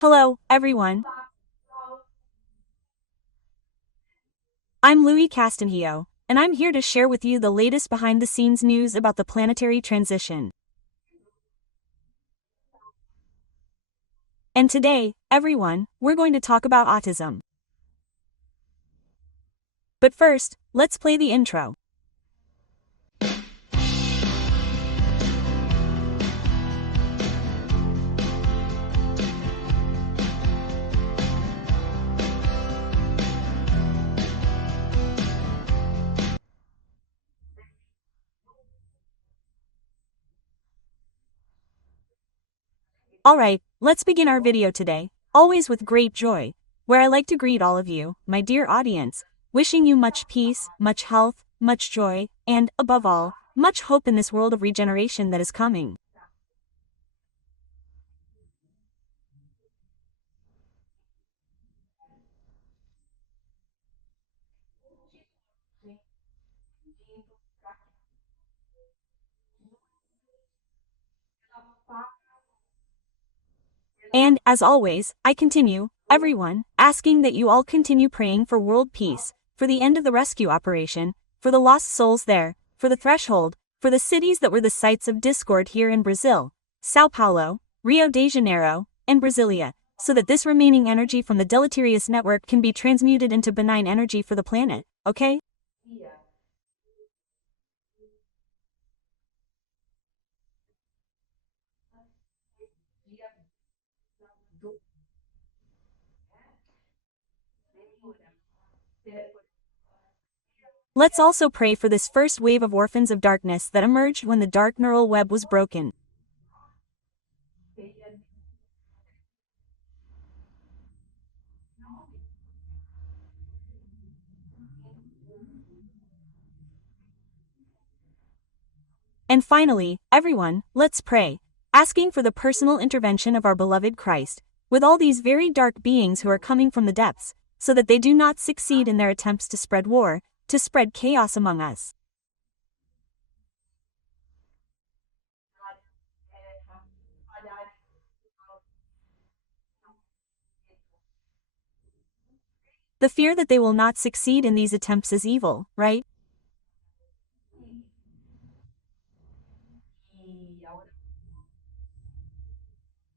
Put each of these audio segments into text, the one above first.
Hello, everyone. I'm Louise Castanhedo, and I'm here to share with you the latest behind-the-scenes news about the planetary transition. And today, everyone, we're going to talk about autism. But first, let's play the intro. Alright, let's begin our video today, always with great joy, where I like to greet all of you, my dear audience, wishing you much peace, much health, much joy, and, above all, much hope in this world of regeneration that is coming. And, as always, I continue, everyone, asking that you all continue praying for world peace, for the end of the rescue operation, for the lost souls there, for the threshold, for the cities that were the sites of discord here in Brazil, Sao Paulo, Rio de Janeiro, and Brasilia, so that this remaining energy from the deleterious network can be transmuted into benign energy for the planet, okay? Let's also pray for this first wave of orphans of darkness that emerged when the dark neural web was broken. And finally, everyone, let's pray, asking for the personal intervention of our beloved Christ, with all these very dark beings who are coming from the depths, so that they do not succeed in their attempts to spread war, to spread chaos among us. The fear that they will not succeed in these attempts is evil, right?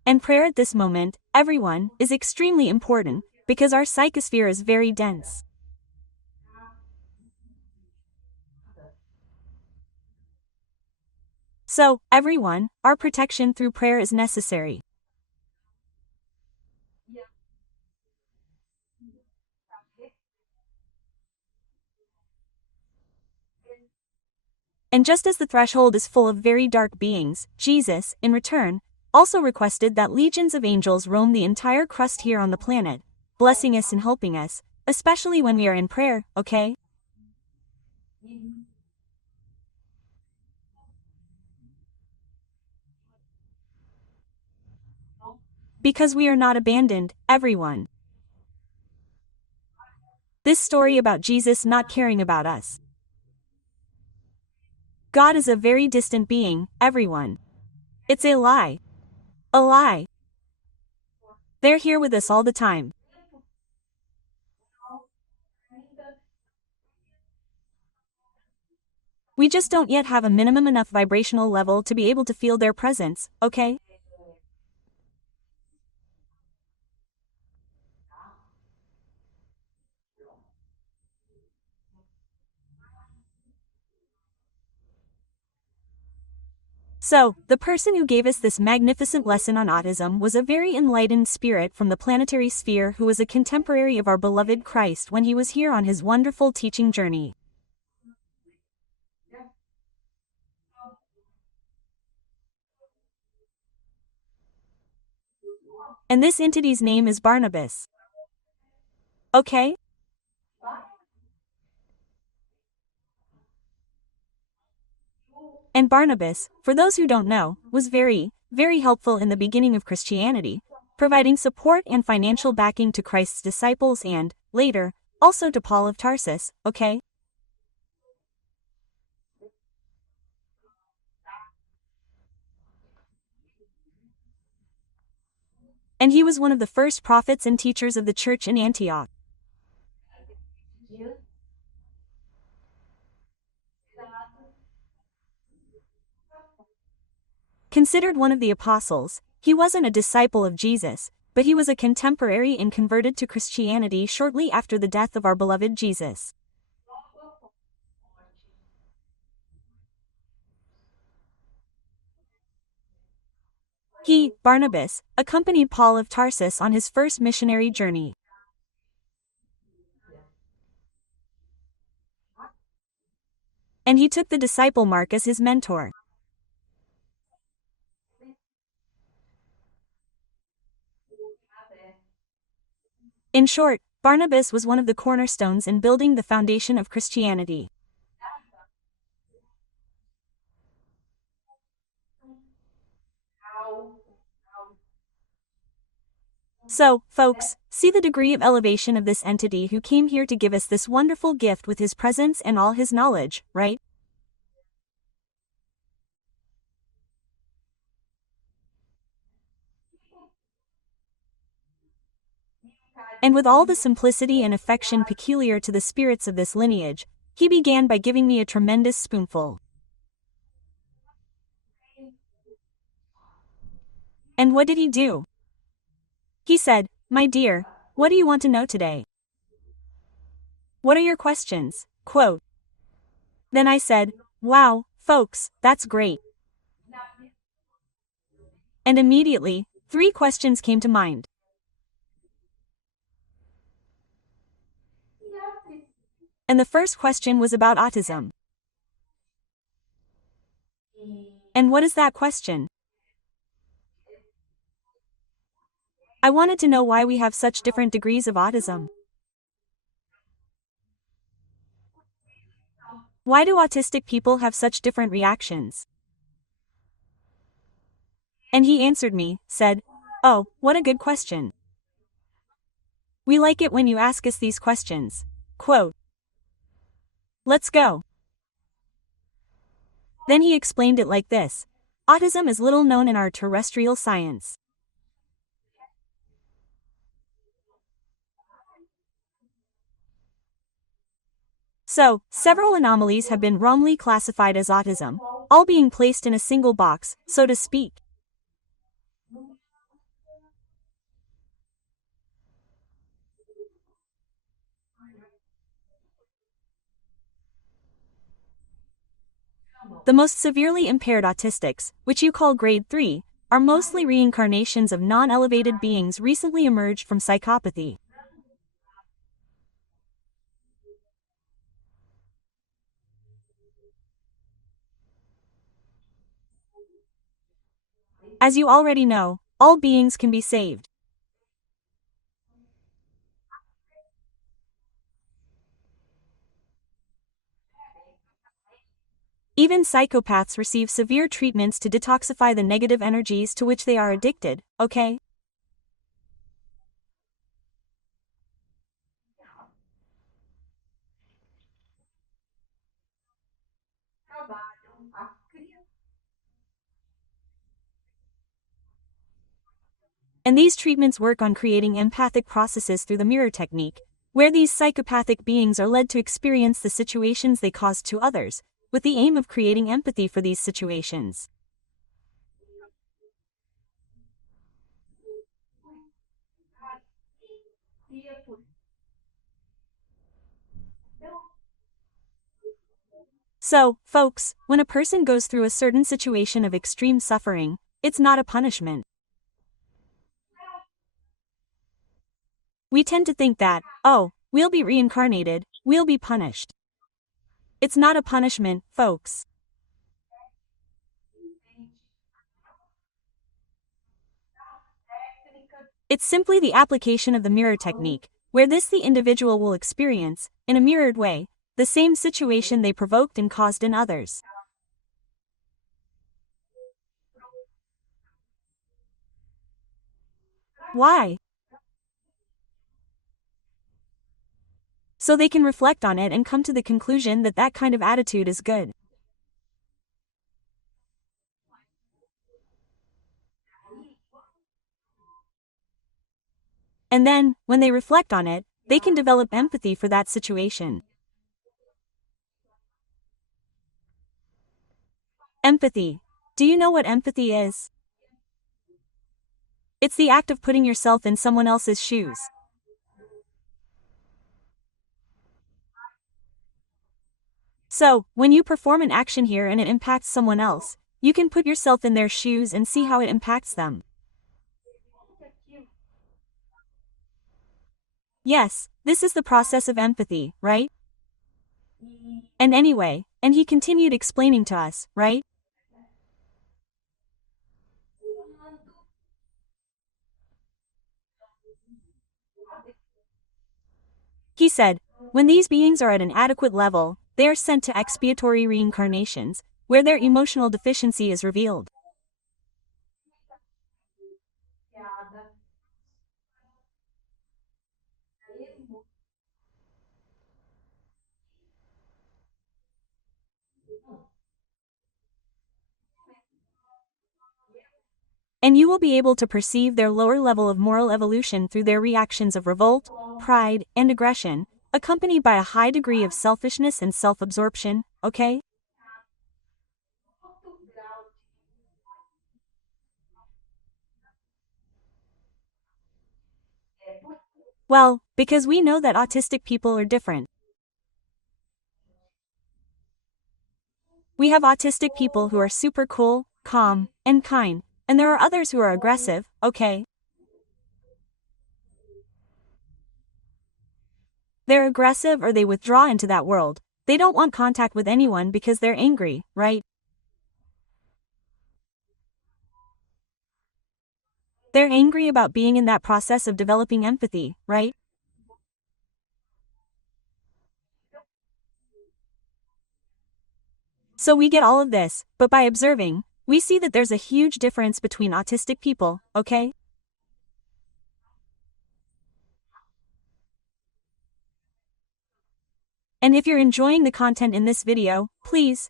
And prayer at this moment, everyone, is extremely important, because our psychosphere is very dense. So, everyone, our protection through prayer is necessary. And just as the threshold is full of very dark beings, Jesus, in return, also requested that legions of angels roam the entire crust here on the planet, blessing us and helping us, especially when we are in prayer, okay? Because we are not abandoned, everyone. This story about Jesus not caring about us. God is a very distant being, everyone. It's a lie. A lie. They're here with us all the time. We just don't yet have a minimum enough vibrational level to be able to feel their presence, okay? So, the person who gave us this magnificent lesson on autism was a very enlightened spirit from the planetary sphere who was a contemporary of our beloved Christ when he was here on his wonderful teaching journey. And this entity's name is Barnabas. Okay? And Barnabas, for those who don't know, was very, very helpful in the beginning of Christianity, providing support and financial backing to Christ's disciples and, later, also to Paul of Tarsus, okay? And he was one of the first prophets and teachers of the church in Antioch. Considered one of the apostles, he wasn't a disciple of Jesus, but he was a contemporary and converted to Christianity shortly after the death of our beloved Jesus. He, Barnabas, accompanied Paul of Tarsus on his first missionary journey. And he took the disciple Mark as his mentor. In short, Barnabas was one of the cornerstones in building the foundation of Christianity. So, folks, see the degree of elevation of this entity who came here to give us this wonderful gift with his presence and all his knowledge, right? And with all the simplicity and affection peculiar to the spirits of this lineage, he began by giving me a tremendous spoonful. And what did he do? He said, "My dear, what do you want to know today? What are your questions?" Quote. Then I said, "Wow, folks, that's great." And immediately, 3 questions came to mind. And the first question was about autism. And what is that question? I wanted to know why we have such different degrees of autism. Why do autistic people have such different reactions? And he answered me, said, "Oh, what a good question. We like it when you ask us these questions." Quote. Let's go. Then he explained it like this. Autism is little known in our terrestrial science. So, several anomalies have been wrongly classified as autism, all being placed in a single box, so to speak. The most severely impaired autistics, which you call grade 3, are mostly reincarnations of non-elevated beings recently emerged from psychopathy. As you already know, all beings can be saved. Even psychopaths receive severe treatments to detoxify the negative energies to which they are addicted, okay? And these treatments work on creating empathic processes through the mirror technique, where these psychopathic beings are led to experience the situations they caused to others, with the aim of creating empathy for these situations. So, folks, when a person goes through a certain situation of extreme suffering, it's not a punishment. We tend to think that, oh, we'll be reincarnated, we'll be punished. It's not a punishment, folks. It's simply the application of the mirror technique, where the individual will experience, in a mirrored way, the same situation they provoked and caused in others. Why? So they can reflect on it and come to the conclusion that that kind of attitude is good. And then, when they reflect on it, they can develop empathy for that situation. Empathy. Do you know what empathy is? It's the act of putting yourself in someone else's shoes. So, when you perform an action here and it impacts someone else, you can put yourself in their shoes and see how it impacts them. Yes, this is the process of empathy, right? And anyway, and he continued explaining to us, right? He said, when these beings are at an adequate level, they are sent to expiatory reincarnations, where their emotional deficiency is revealed. And you will be able to perceive their lower level of moral evolution through their reactions of revolt, pride, and aggression, accompanied by a high degree of selfishness and self-absorption, okay? Well, because we know that autistic people are different. We have autistic people who are super cool, calm, and kind, and there are others who are aggressive, okay? They're aggressive or they withdraw into that world. They don't want contact with anyone because they're angry, right? They're angry about being in that process of developing empathy, right? So we get all of this, but by observing, we see that there's a huge difference between autistic people, okay? And if you're enjoying the content in this video, please,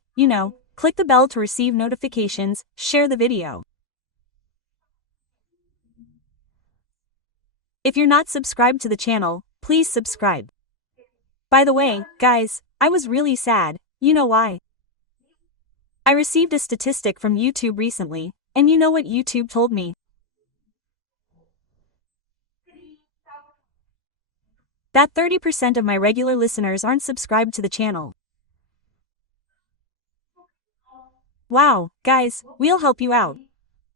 click the bell to receive notifications, share the video. If you're not subscribed to the channel, please subscribe. By the way, guys, I was really sad, you know why? I received a statistic from YouTube recently, and you know what YouTube told me? That 30% of my regular listeners aren't subscribed to the channel. Wow, guys, we'll help you out.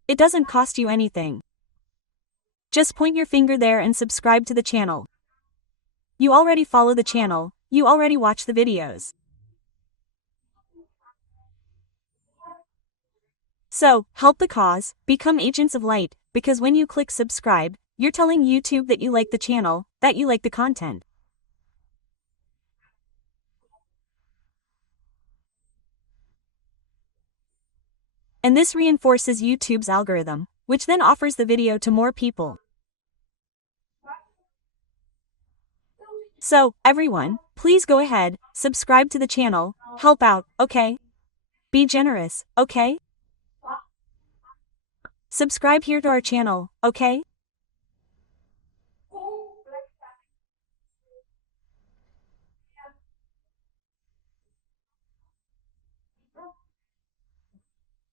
It doesn't cost you anything. Just point your finger there and subscribe to the channel. You already follow the channel, you already watch the videos. So, help the cause, become agents of light, because when you click subscribe, you're telling YouTube that you like the channel, that you like the content. And this reinforces YouTube's algorithm, which then offers the video to more people. So, everyone, please go ahead, subscribe to the channel, help out, okay? Be generous, okay? Subscribe here to our channel, okay?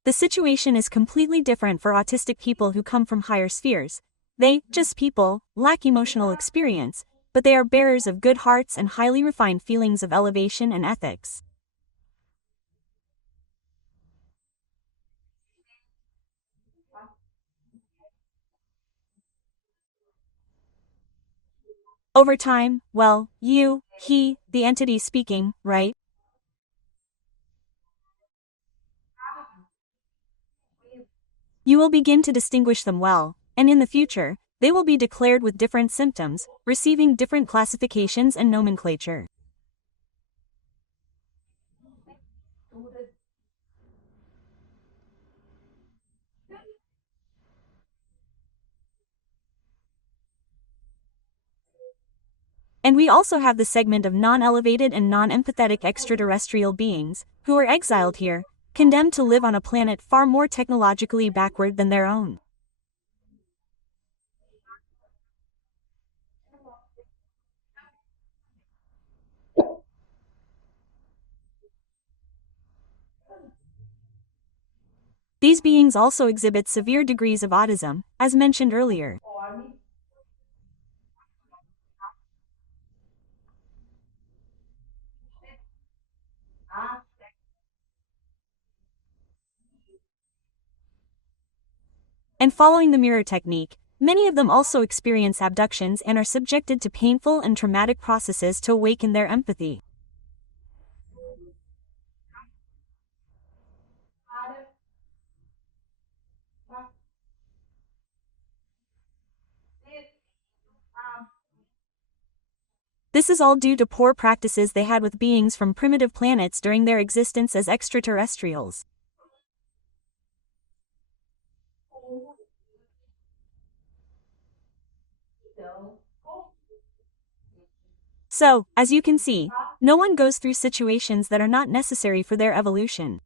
The situation is completely different for autistic people who come from higher spheres. They, just people, lack emotional experience, but they are bearers of good hearts and highly refined feelings of elevation and ethics. Over time, well, you, he, the entity speaking, right? You will begin to distinguish them well, and in the future, they will be declared with different symptoms, receiving different classifications and nomenclature. And we also have the segment of non-elevated and non-empathetic extraterrestrial beings, who are exiled here, condemned to live on a planet far more technologically backward than their own. These beings also exhibit severe degrees of autism, as mentioned earlier. And following the mirror technique, many of them also experience abductions and are subjected to painful and traumatic processes to awaken their empathy. This is all due to poor practices they had with beings from primitive planets during their existence as extraterrestrials. So, as you can see, no one goes through situations that are not necessary for their evolution.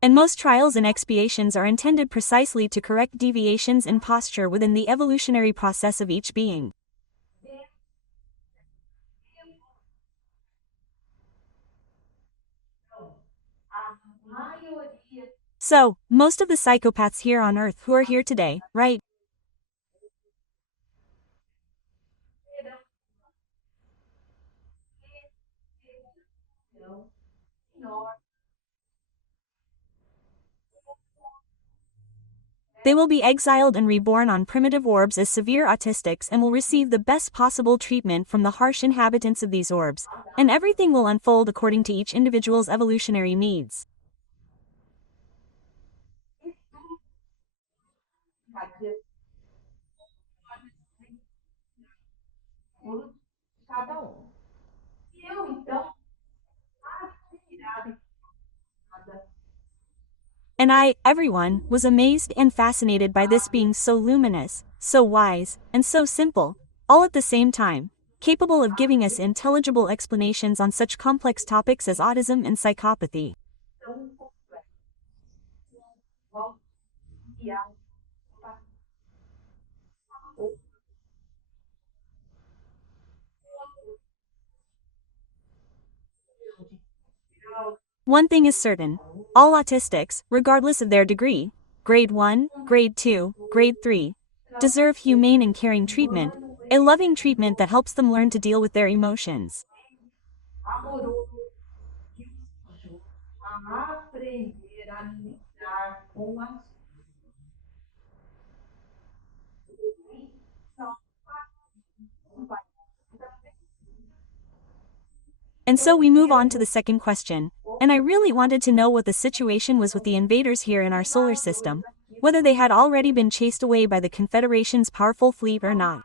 And most trials and expiations are intended precisely to correct deviations in posture within the evolutionary process of each being. So, most of the psychopaths here on Earth who are here today, right? They will be exiled and reborn on primitive orbs as severe autistics and will receive the best possible treatment from the harsh inhabitants of these orbs, and everything will unfold according to each individual's evolutionary needs. And I, everyone, was amazed and fascinated by this being so luminous, so wise, and so simple, all at the same time, capable of giving us intelligible explanations on such complex topics as autism and psychopathy. One thing is certain, all autistics, regardless of their degree, grade 1, grade 2, grade 3, deserve humane and caring treatment, a loving treatment that helps them learn to deal with their emotions. And so we move on to the second question, and I really wanted to know what the situation was with the invaders here in our solar system, whether they had already been chased away by the Confederation's powerful fleet or not.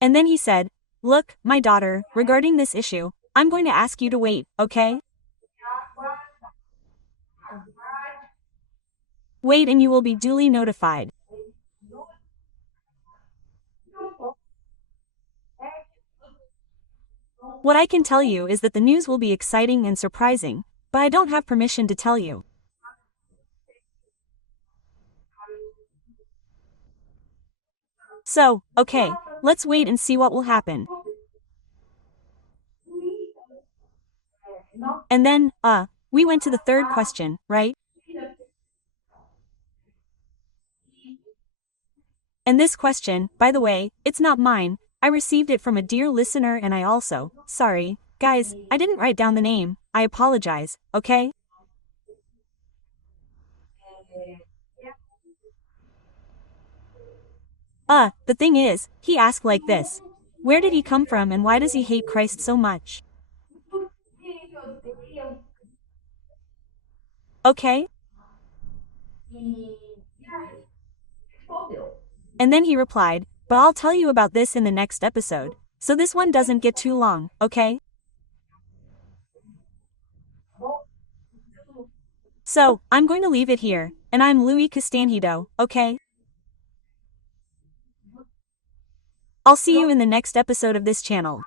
And then he said, "Look, my daughter, regarding this issue, I'm going to ask you to wait, okay? Wait and you will be duly notified." What I can tell you is that the news will be exciting and surprising, but I don't have permission to tell you. So, okay, let's wait and see what will happen. And then, we went to the third question, right? And this question, by the way, it's not mine, I received it from a dear listener and I also, sorry, guys, I didn't write down the name, I apologize, okay? The thing is, he asked like this. Where did he come from and why does he hate Christ so much? Okay? And then he replied, but I'll tell you about this in the next episode, so this one doesn't get too long, okay? So, I'm going to leave it here, and I'm Louise Castanhedo, okay? I'll see you in the next episode of this channel.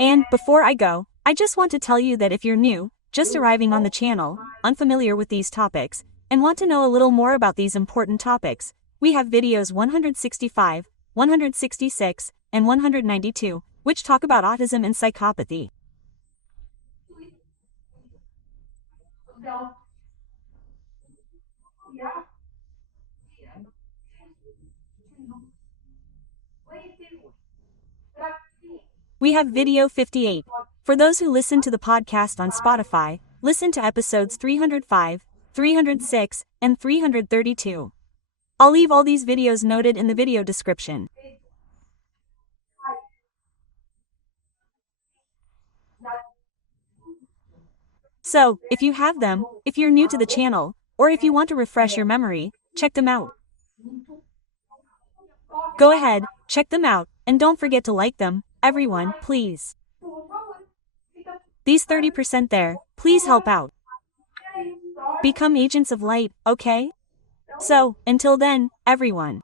And, before I go, I just want to tell you that if you're new, just arriving on the channel, unfamiliar with these topics, and want to know a little more about these important topics, we have videos 165, 166, and 192, which talk about autism and psychopathy. We have video 58. For those who listen to the podcast on Spotify, listen to episodes 305, 306, and 332. I'll leave all these videos noted in the video description. So, if you have them, if you're new to the channel, or if you want to refresh your memory, check them out. Go ahead, check them out, and don't forget to like them, everyone, please. These 30% there, please help out. Become agents of light, okay? So, until then, everyone.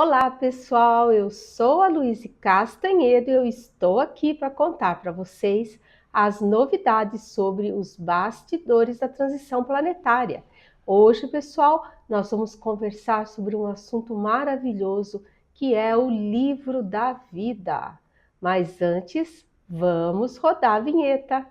Olá pessoal, eu sou a Louise Castanhedo e eu estou aqui para contar para vocês as novidades sobre os bastidores da transição planetária. Hoje, pessoal, nós vamos conversar sobre um assunto maravilhoso que é o livro da vida. Mas antes, vamos rodar a vinheta.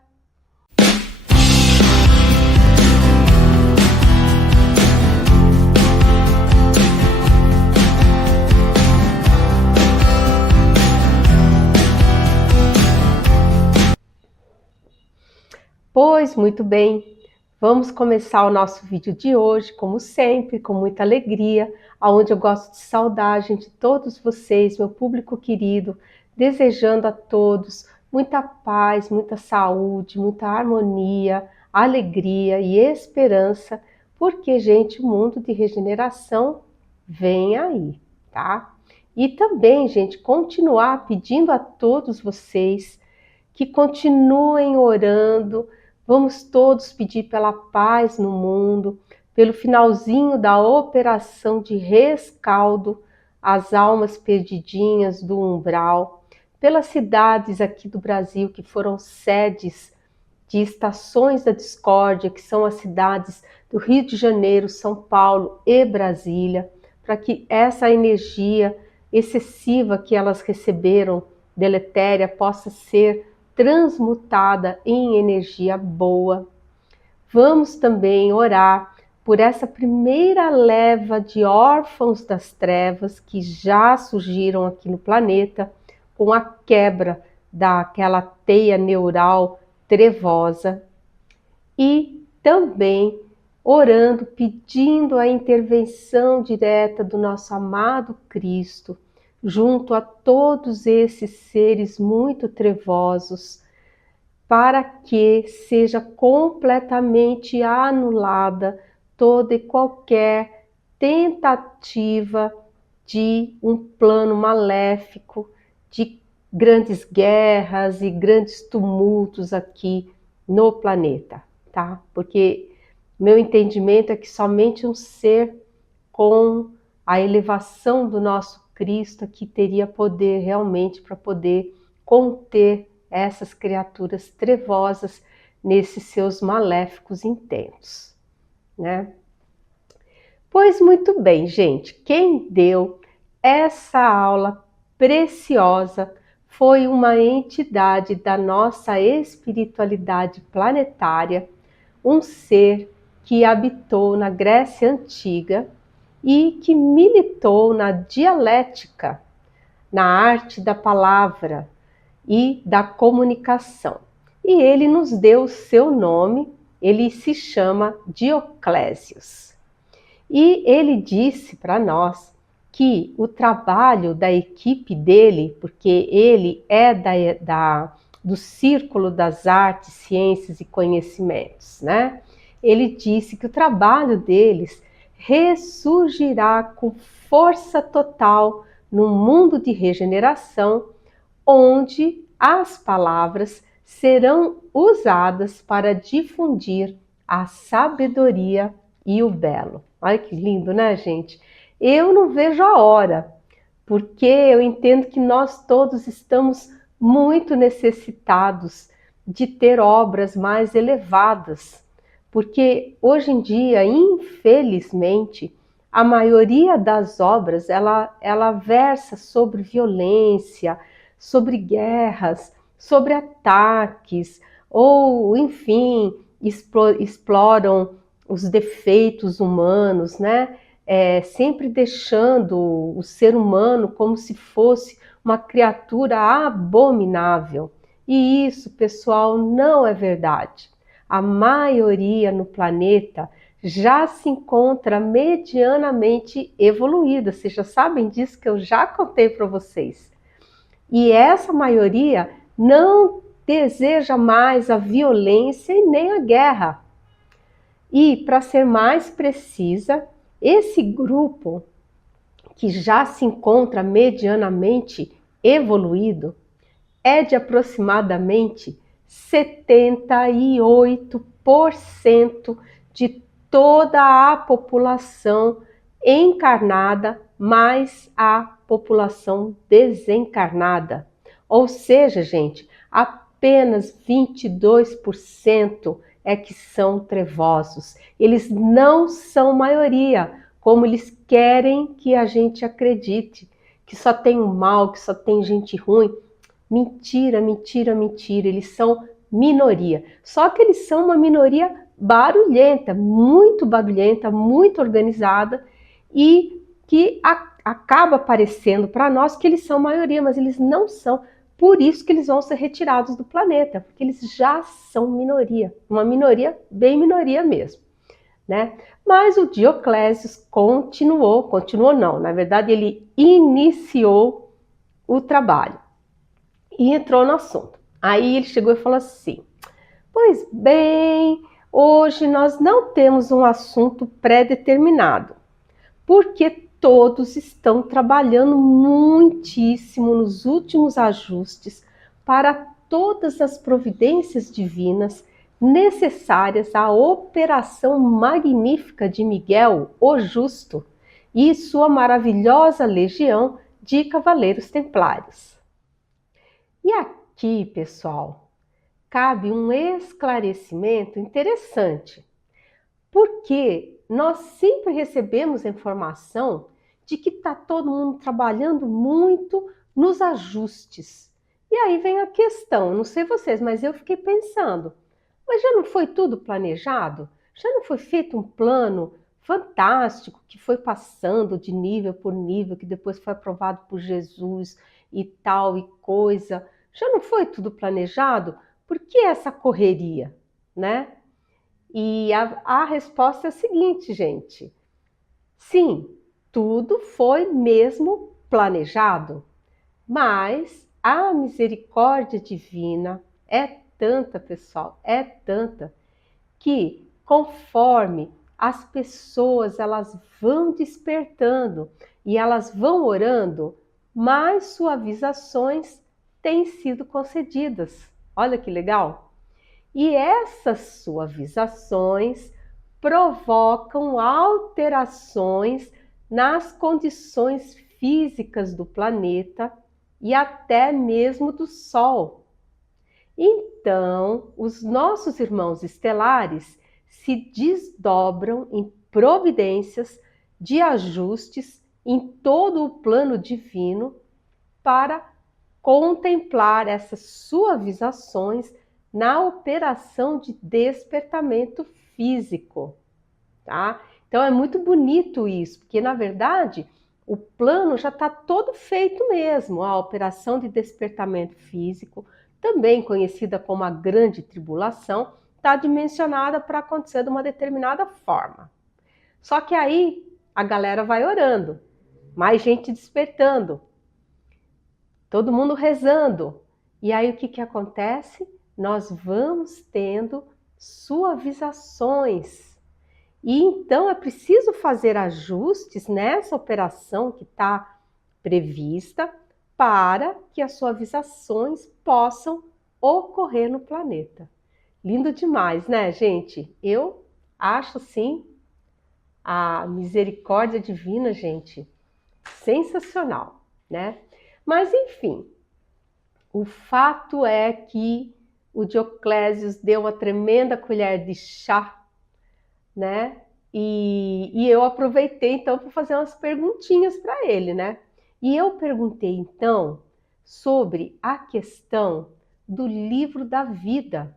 Pois muito bem, vamos começar o nosso vídeo de hoje, como sempre, com muita alegria, onde eu gosto de saudar, gente, todos vocês, meu público querido, desejando a todos muita paz, muita saúde, muita harmonia, alegria e esperança, porque, gente, o mundo de regeneração vem aí, tá? E também, gente, continuar pedindo a todos vocês que continuem orando. Vamos todos pedir pela paz no mundo, pelo finalzinho da operação de rescaldo, as almas perdidinhas do umbral, pelas cidades aqui do Brasil que foram sedes de estações da discórdia, que são as cidades do Rio de Janeiro, São Paulo e Brasília, para que essa energia excessiva que elas receberam, deletéria, possa ser transmutada em energia boa. Vamos também orar por essa primeira leva de órfãos das trevas que já surgiram aqui no planeta com a quebra daquela teia neural trevosa e também orando, pedindo a intervenção direta do nosso amado Cristo junto a todos esses seres muito trevosos, para que seja completamente anulada toda e qualquer tentativa de um plano maléfico, de grandes guerras e grandes tumultos aqui no planeta, tá? Porque meu entendimento é que somente um ser com a elevação do nosso Cristo aqui teria poder realmente para poder conter essas criaturas trevosas nesses seus maléficos intentos, né? Pois muito bem, gente, quem deu essa aula preciosa foi uma entidade da nossa espiritualidade planetária, um ser que habitou na Grécia Antiga e que militou na dialética, na arte da palavra e da comunicação. E ele nos deu o seu nome, ele se chama Dioclésios. E ele disse para nós que o trabalho da equipe dele, porque ele é do Círculo das Artes, Ciências e Conhecimentos, né? Ele disse que o trabalho deles ressurgirá com força total no mundo de regeneração, onde as palavras serão usadas para difundir a sabedoria e o belo. Olha que lindo, né, gente? Eu não vejo a hora, porque eu entendo que nós todos estamos muito necessitados de ter obras mais elevadas, porque hoje em dia, infelizmente, a maioria das obras, ela versa sobre violência, sobre guerras, sobre ataques, ou, enfim, exploram os defeitos humanos, né? Sempre deixando o ser humano como se fosse uma criatura abominável. E isso, pessoal, não é verdade. A maioria no planeta já se encontra medianamente evoluída. Vocês já sabem disso que eu já contei para vocês. E essa maioria não deseja mais a violência e nem a guerra. E, para ser mais precisa, esse grupo que já se encontra medianamente evoluído é de aproximadamente 78% de toda a população encarnada, mais a população desencarnada. Ou seja, gente, apenas 22% é que são trevosos. Eles não são maioria, como eles querem que a gente acredite, que só tem o mal, que só tem gente ruim. Mentira, mentira, mentira. Eles são minoria. Só que eles são uma minoria barulhenta, muito organizada e que acaba parecendo para nós que eles são maioria, mas eles não são. Por isso que eles vão ser retirados do planeta, porque eles já são minoria, uma minoria, bem minoria mesmo, né? Mas o Dioclésius continuou não, na verdade ele iniciou o trabalho e entrou no assunto. Aí ele chegou e falou assim: pois bem, hoje nós não temos um assunto pré-determinado, porque todos estão trabalhando muitíssimo nos últimos ajustes para todas as providências divinas necessárias à operação magnífica de Miguel, o Justo, e sua maravilhosa legião de cavaleiros templários. E aqui, pessoal, cabe um esclarecimento interessante, porque nós sempre recebemos a informação de que está todo mundo trabalhando muito nos ajustes. E aí vem a questão, não sei vocês, mas eu fiquei pensando, mas já não foi tudo planejado? Já não foi feito um plano fantástico que foi passando de nível por nível, que depois foi aprovado por Jesus e tal e coisa? Já não foi tudo planejado? Por que essa correria, né? E a resposta é a seguinte, gente. Sim, tudo foi mesmo planejado, mas a misericórdia divina é tanta, pessoal, é tanta, que conforme as pessoas elas vão despertando e elas vão orando, mais suavizações têm sido concedidas. Olha que legal! E essas suavizações provocam alterações nas condições físicas do planeta e até mesmo do Sol. Então, os nossos irmãos estelares se desdobram em providências de ajustes em todo o plano divino para contemplar essas suavizações na operação de despertamento físico, tá? Então é muito bonito isso, porque na verdade o plano já está todo feito mesmo, a operação de despertamento físico, também conhecida como a grande tribulação, está dimensionada para acontecer de uma determinada forma. Só que aí a galera vai orando, mais gente despertando, todo mundo rezando, e aí o que acontece? Nós vamos tendo suavizações. E então é preciso fazer ajustes nessa operação que está prevista para que as suavizações possam ocorrer no planeta. Lindo demais, né, gente? Eu acho, sim, a misericórdia divina, gente, sensacional, né? Mas, enfim, o fato é que o Dioclésius deu uma tremenda colher de chá, né? E eu aproveitei, então, para fazer umas perguntinhas para ele, né? E eu perguntei, então, sobre a questão do livro da vida,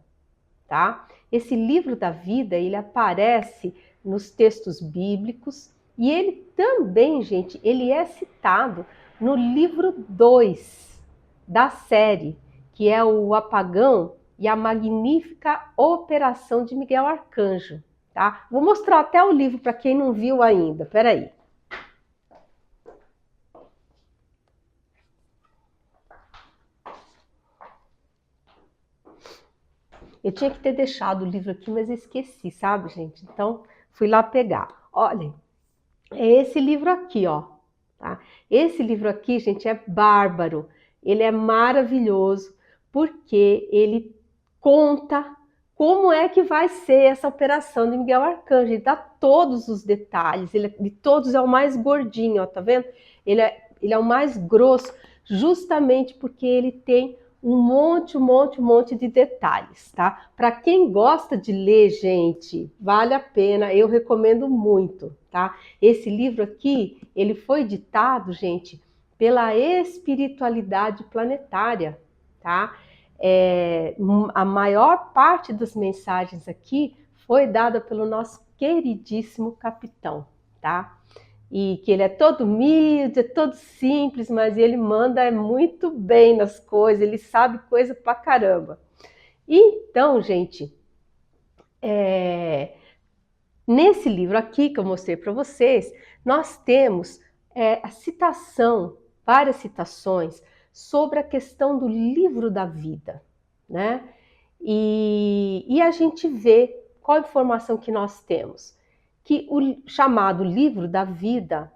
tá? Esse livro da vida, ele aparece nos textos bíblicos e ele também, gente, ele é citado no livro 2 da série, que é o Apagão e a Magnífica Operação de Miguel Arcanjo, tá? Vou mostrar até o livro para quem não viu ainda, peraí. Eu tinha que ter deixado o livro aqui, mas esqueci, sabe, gente? Então, fui lá pegar. Olhem, é esse livro aqui, ó. Tá? Esse livro aqui, gente, é bárbaro. Ele é maravilhoso, porque ele conta como é que vai ser essa operação de Miguel Arcanjo. Ele dá todos os detalhes. Ele, de todos é o mais gordinho, ó, tá vendo? Ele é o mais grosso, justamente porque ele tem um monte de detalhes, tá? Para quem gosta de ler, gente, vale a pena, eu recomendo muito, tá? Esse livro aqui, ele foi ditado, gente, pela espiritualidade planetária, tá? A maior parte das mensagens aqui foi dada pelo nosso queridíssimo capitão, tá? E que ele é todo humilde, é todo simples, mas ele manda muito bem nas coisas, ele sabe coisa pra caramba. Então, gente, nesse livro aqui que eu mostrei para vocês, nós temos a citação, várias citações, sobre a questão do livro da vida, né? E a gente vê qual a informação que nós temos. Que o chamado livro da vida,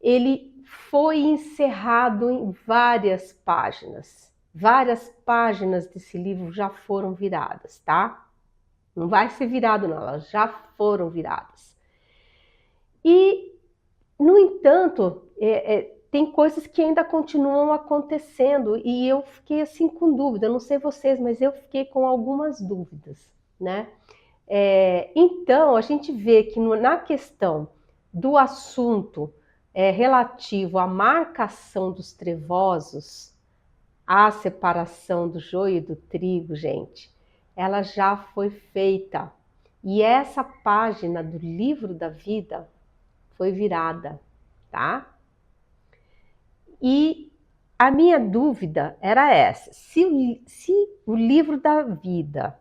ele foi encerrado em várias páginas. Várias páginas desse livro já foram viradas, tá? Não vai ser virado não, elas já foram viradas. E, no entanto, tem coisas que ainda continuam acontecendo e eu fiquei assim com dúvida, não sei vocês, mas eu fiquei com algumas dúvidas, né? Então, a gente vê que na questão do assunto relativo à marcação dos trevosos, a separação do joio e do trigo, gente, ela já foi feita. E essa página do livro da vida foi virada, tá? E a minha dúvida era essa, se o livro da vida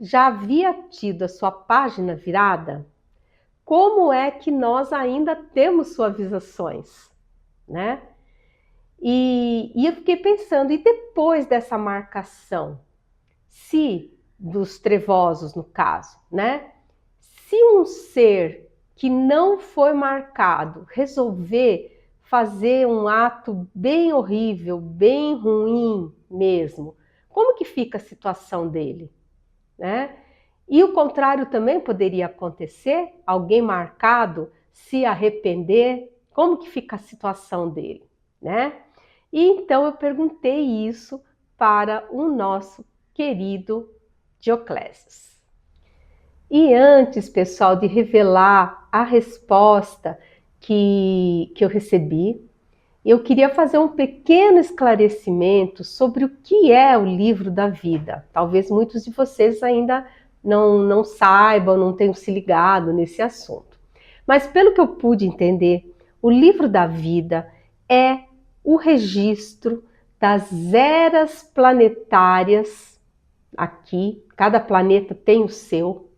já havia tido a sua página virada, como é que nós ainda temos suavizações, né? E eu fiquei pensando, e depois dessa marcação, se dos trevosos no caso, né? Se um ser que não foi marcado resolver fazer um ato bem horrível, bem ruim mesmo, como que fica a situação dele? Né? E o contrário também poderia acontecer, alguém marcado se arrepender, como que fica a situação dele, né? E então eu perguntei isso para o nosso querido Dioclésius. E antes, pessoal, de revelar a resposta que eu recebi, eu queria fazer um pequeno esclarecimento sobre o que é o livro da vida. Talvez muitos de vocês ainda não saibam, não tenham se ligado nesse assunto. Mas pelo que eu pude entender, o livro da vida é o registro das eras planetárias aqui, cada planeta tem o seu,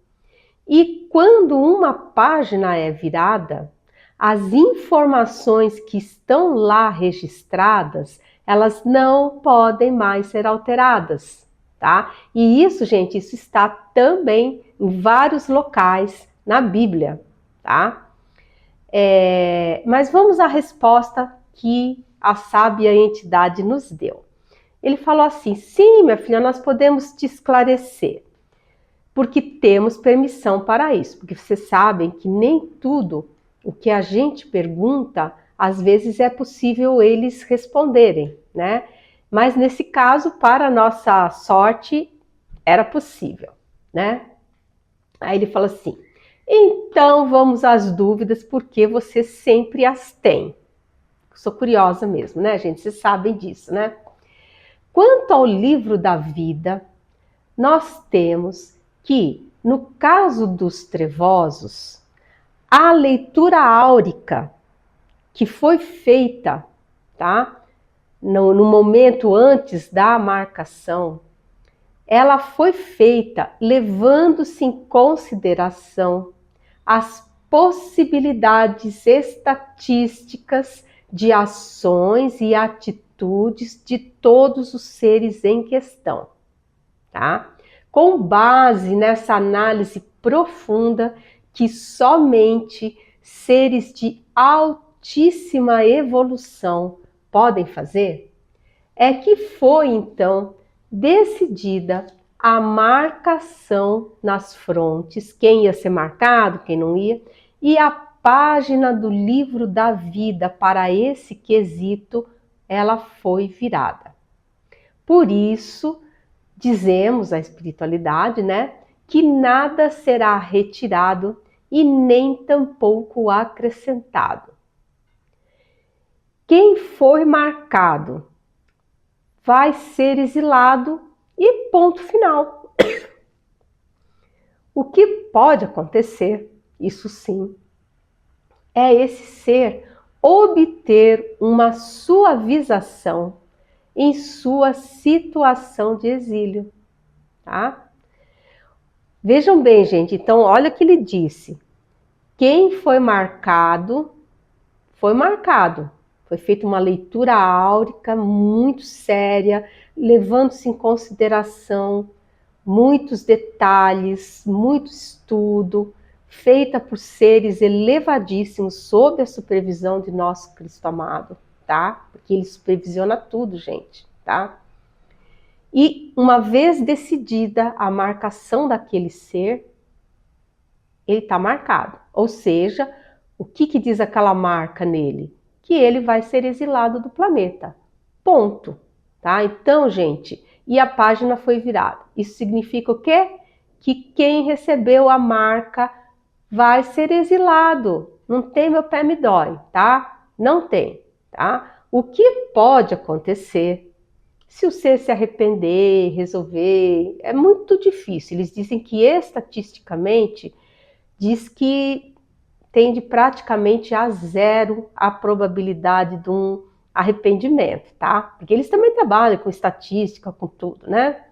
e quando uma página é virada, as informações que estão lá registradas, elas não podem mais ser alteradas, tá? E isso, gente, isso está também em vários locais na Bíblia, tá? Mas vamos à resposta que a sábia entidade nos deu. Ele falou assim: sim, minha filha, nós podemos te esclarecer, porque temos permissão para isso, porque vocês sabem que nem tudo o que a gente pergunta, às vezes é possível eles responderem, né? Mas nesse caso, para nossa sorte, era possível, né? Aí ele fala assim: então vamos às dúvidas, porque você sempre as tem. Sou curiosa mesmo, né, gente? Vocês sabem disso, né? Quanto ao livro da vida, nós temos que, no caso dos trevosos, a leitura áurica que foi feita, tá? No momento antes da marcação, ela foi feita levando-se em consideração as possibilidades estatísticas de ações e atitudes de todos os seres em questão, tá? Com base nessa análise profunda que somente seres de altíssima evolução podem fazer, é que foi então decidida a marcação nas frontes, quem ia ser marcado, quem não ia, e a página do livro da vida para esse quesito, ela foi virada. Por isso, dizemos a espiritualidade, né, que nada será retirado e nem tampouco acrescentado. Quem for marcado vai ser exilado e ponto final. O que pode acontecer, isso sim, é esse ser obter uma suavização em sua situação de exílio, tá? Vejam bem, gente, então olha o que ele disse. Quem foi marcado, foi marcado. Foi feita uma leitura áurica muito séria, levando-se em consideração muitos detalhes, muito estudo, feita por seres elevadíssimos, sob a supervisão de nosso Cristo amado, tá? Porque ele supervisiona tudo, gente, tá? E uma vez decidida a marcação daquele ser, ele está marcado. Ou seja, o que diz aquela marca nele? Que ele vai ser exilado do planeta. Ponto. Tá? Então, gente, e a página foi virada. Isso significa o quê? Que quem recebeu a marca vai ser exilado. Não tem, meu pé me dói, tá? Não tem, tá? O que pode acontecer se o ser se arrepender, resolver? É muito difícil. Eles dizem que estatisticamente diz que tende praticamente a zero a probabilidade de um arrependimento, tá? Porque eles também trabalham com estatística, com tudo, né?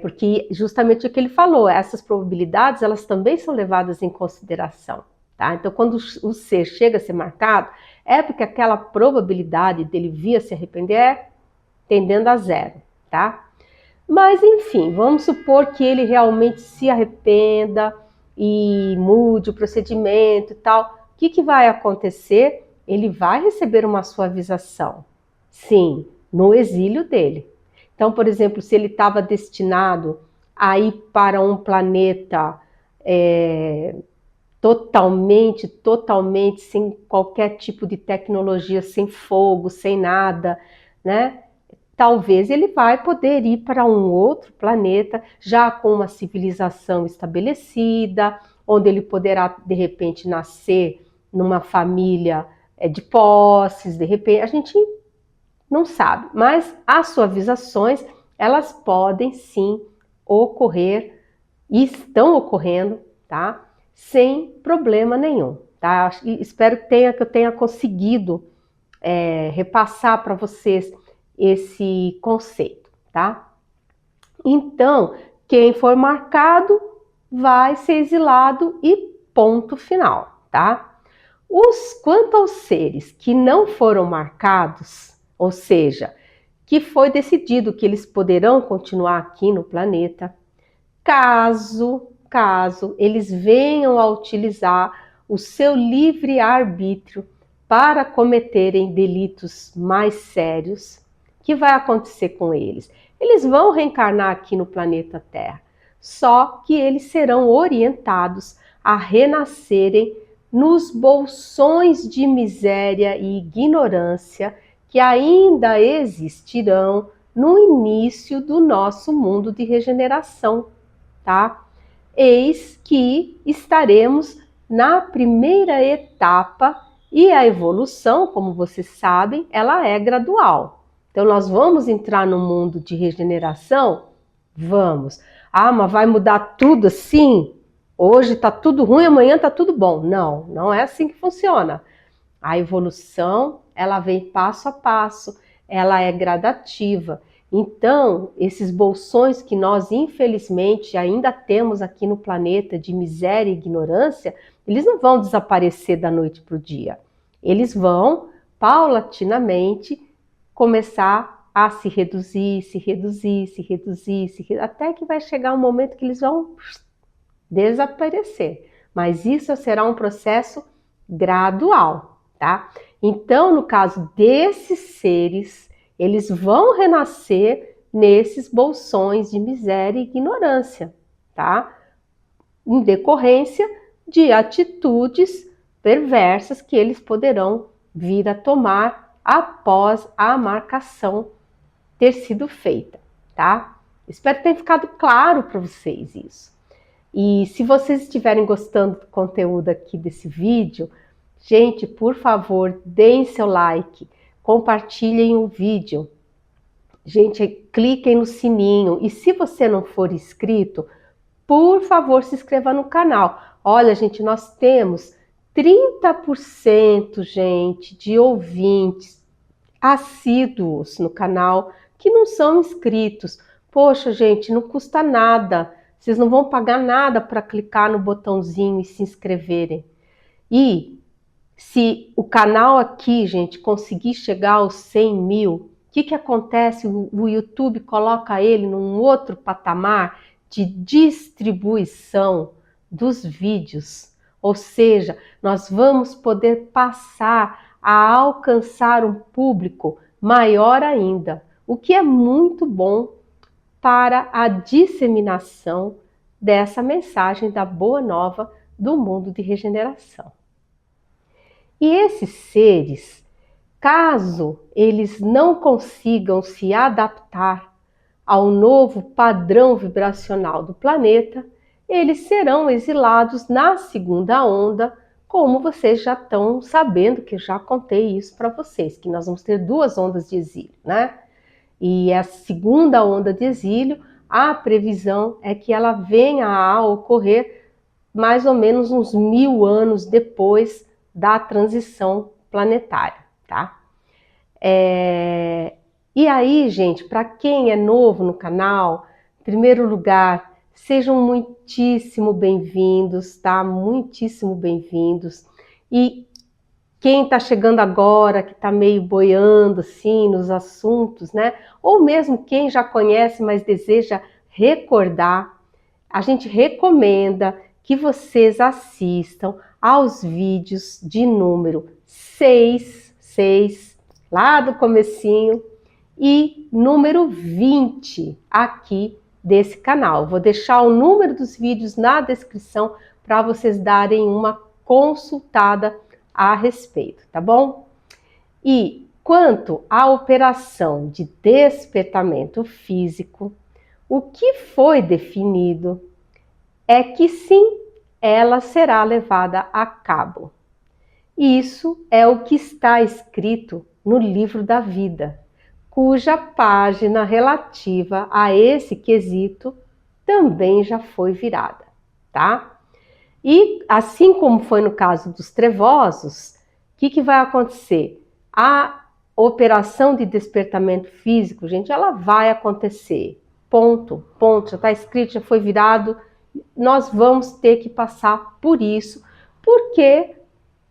Porque justamente o que ele falou, essas probabilidades, elas também são levadas em consideração, tá? Então, quando o ser chega a ser marcado, é porque aquela probabilidade dele vir a se arrepender é tendendo a zero, tá? Mas, enfim, vamos supor que ele realmente se arrependa e mude o procedimento e tal. O que vai acontecer? Ele vai receber uma suavização, sim, no exílio dele. Então, por exemplo, se ele estava destinado a ir para um planeta totalmente sem qualquer tipo de tecnologia, sem fogo, sem nada, né? Talvez ele vai poder ir para um outro planeta, já com uma civilização estabelecida, onde ele poderá, de repente, nascer numa família de posses, de repente, a gente não sabe. Mas as suavizações, elas podem sim ocorrer e estão ocorrendo, tá? Sem problema nenhum, tá? Espero que eu tenha conseguido repassar para vocês esse conceito, tá? Então, quem for marcado vai ser exilado e ponto final, tá? Quanto aos seres que não foram marcados, ou seja, que foi decidido que eles poderão continuar aqui no planeta, caso eles venham a utilizar o seu livre-arbítrio para cometerem delitos mais sérios, que vai acontecer com eles? Eles vão reencarnar aqui no planeta Terra, só que eles serão orientados a renascerem nos bolsões de miséria e ignorância que ainda existirão no início do nosso mundo de regeneração, tá? Eis que estaremos na primeira etapa e a evolução, como vocês sabem, ela é gradual. Então nós vamos entrar no mundo de regeneração? Vamos. Ah, mas vai mudar tudo assim? Hoje está tudo ruim, amanhã está tudo bom. Não, não é assim que funciona. A evolução, ela vem passo a passo, ela é gradativa. Então, esses bolsões que nós, infelizmente, ainda temos aqui no planeta de miséria e ignorância, eles não vão desaparecer da noite para o dia. Eles vão, paulatinamente, começar a se reduzir, até que vai chegar um momento que eles vão desaparecer. Mas isso será um processo gradual, tá? Então, no caso desses seres, eles vão renascer nesses bolsões de miséria e ignorância, tá? Em decorrência de atitudes perversas que eles poderão vir a tomar após a marcação ter sido feita, tá? Espero que tenha ficado claro para vocês isso. E se vocês estiverem gostando do conteúdo aqui desse vídeo, gente, por favor, deem seu like, compartilhem o vídeo. Gente, cliquem no sininho. E se você não for inscrito, por favor, se inscreva no canal. Olha, gente, nós temos 30%, gente, de ouvintes assíduos no canal que não são inscritos. Poxa, gente, não custa nada. Vocês não vão pagar nada para clicar no botãozinho e se inscreverem. E se o canal aqui, gente, conseguir chegar aos 100 mil, o que acontece? O YouTube coloca ele num outro patamar de distribuição dos vídeos. Ou seja, nós vamos poder passar a alcançar um público maior ainda, o que é muito bom para a disseminação dessa mensagem da boa nova do mundo de regeneração. E esses seres, caso eles não consigam se adaptar ao novo padrão vibracional do planeta, eles serão exilados na segunda onda, como vocês já estão sabendo, que eu já contei isso para vocês, que nós vamos ter duas ondas de exílio, né? E a segunda onda de exílio, a previsão é que ela venha a ocorrer mais ou menos uns 1000 anos depois da transição planetária, tá? E aí, gente, para quem é novo no canal, em primeiro lugar, sejam muitíssimo bem-vindos, tá? Muitíssimo bem-vindos. E quem está chegando agora, que está meio boiando assim nos assuntos, né? Ou mesmo quem já conhece, mas deseja recordar, a gente recomenda que vocês assistam aos vídeos de número 6, lá do comecinho, e número 20 aqui desse canal. Vou deixar o número dos vídeos na descrição para vocês darem uma consultada a respeito, tá bom? E quanto à operação de despertamento físico, o que foi definido é que sim, ela será levada a cabo. Isso é o que está escrito no livro da vida, cuja página relativa a esse quesito também já foi virada, tá? E assim como foi no caso dos trevosos, o que vai acontecer? A operação de despertamento físico, gente, ela vai acontecer. Ponto, já está escrito, já foi virado. Nós vamos ter que passar por isso, porque